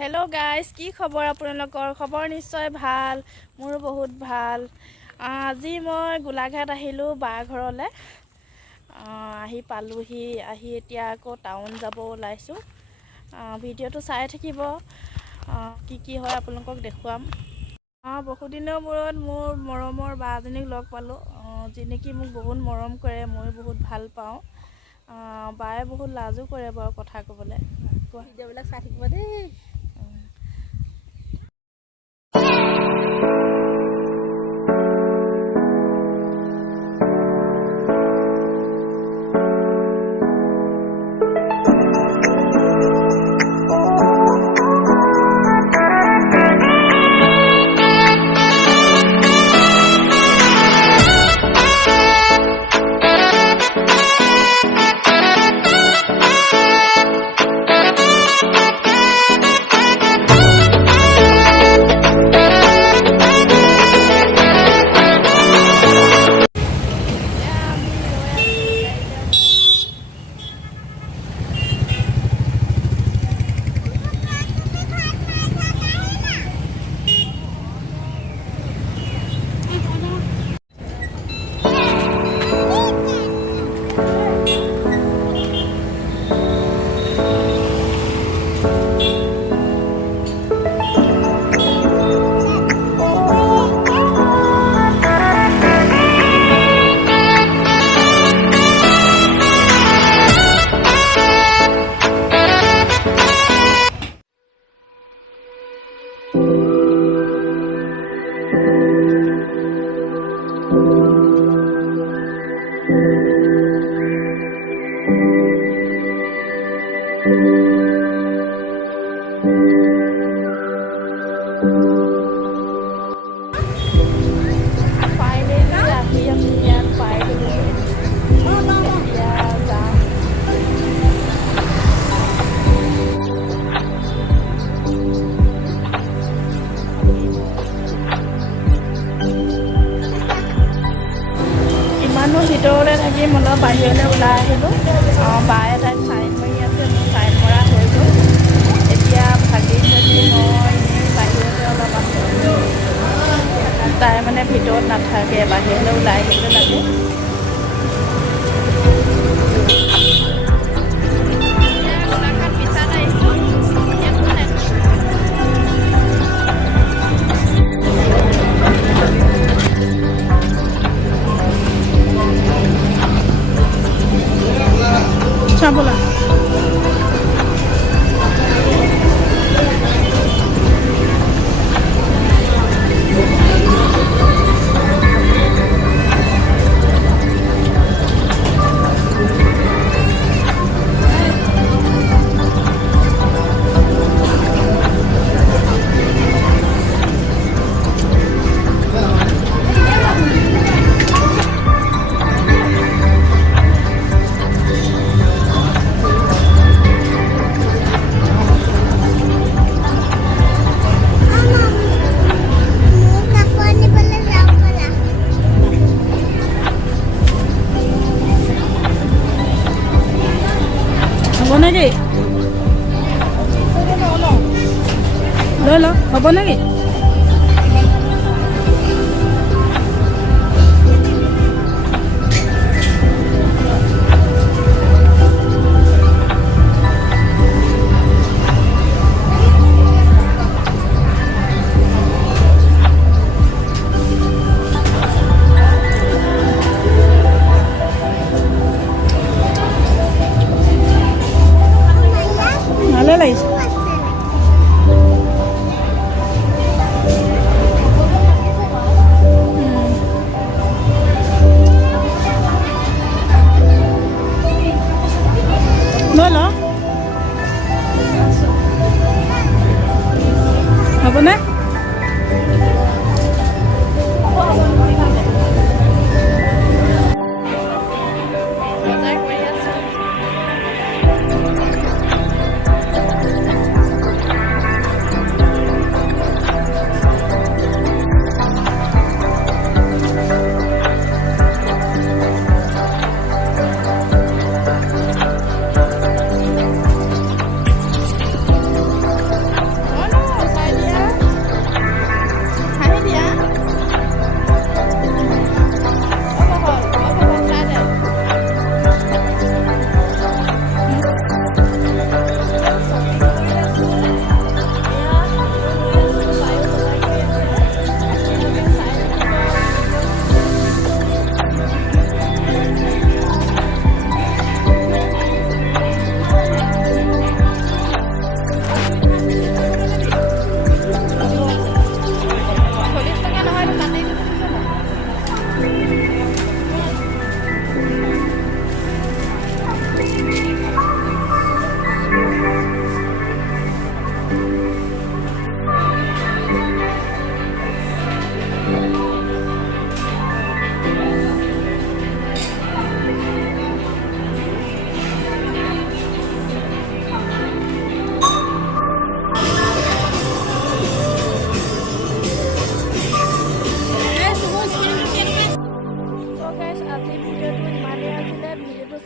Hello' guys, কি খবৰ আপোনালোকৰ? খবৰ নিশ্চয় ভাল, মোৰো বহুত ভাল। আজি মই গোলাঘাট আহিলোঁ বাৰ ঘৰলৈ। আহি পালোহি, আহি এতিয়া আকৌ টাউন যাব ওলাইছোঁ। ভিডিঅ'টো চাই থাকিব, কি হয় আপোনালোকক দেখুৱাম। বহুত দিনৰ মূৰত মোৰ মৰমৰ বা এজনীক লগ পালোঁ, যি নেকি মোক বহুত মৰম কৰে, ময়ো বহুত ভাল পাওঁ। বায়ে বহুত লাজো কৰে বাৰু কথা ক'বলৈ। ভিডিঅ'বিলাক চাই থাকিব দেই। ইমানো ভিতৰলৈ থাকি অলপ বাহিৰলৈ ওলাই আহিলোঁ। বায়ে তাইক চাইন মাৰি আছে, মোৰ চাইন মৰা হৈ গ'ল। এতিয়া ভাগিনজনী মই বাহিৰলৈ অলপ আছোঁ। তাই মানে ভিতৰত নাথাকে, বাহিৰলৈ ওলাই আহিব লাগে। গোলাঘাট বিশাল আহিছোঁ। চাবলা হ'ব নেকি? লৈ ল, হ'ব নেকি? ভালে লাগিছে।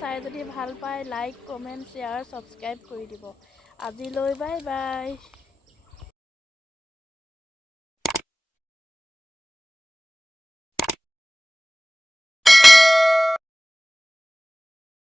চাই যদি ভাল পায় লাইক কমেণ্ট শ্বেয়াৰ ছাবস্ক্ৰাইব কৰি দিব। আজিলৈ বাই বাই।